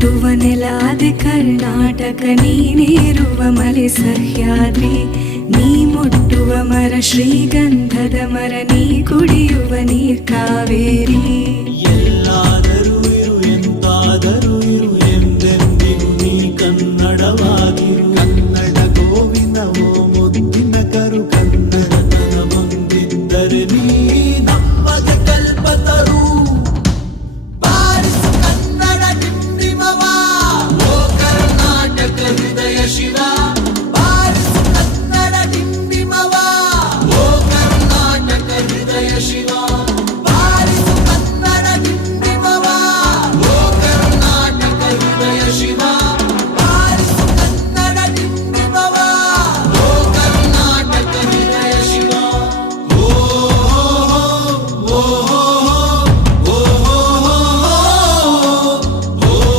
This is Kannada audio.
ಹುಟ್ಟುವ ನೆಲಾದೆ ಕರ್ನಾಟಕ, ನೀನೇರುವ ಮಲೆ ಸಹ್ಯಾದ್ರಿ, ನೀ ಮುಟ್ಟುವ ಮರ ಶ್ರೀಗಂಧದ ಮರ, ನೀ ಕುಡಿಯುವ ನೀರ್ ಕಾವೇರಿ. ಎಲ್ಲ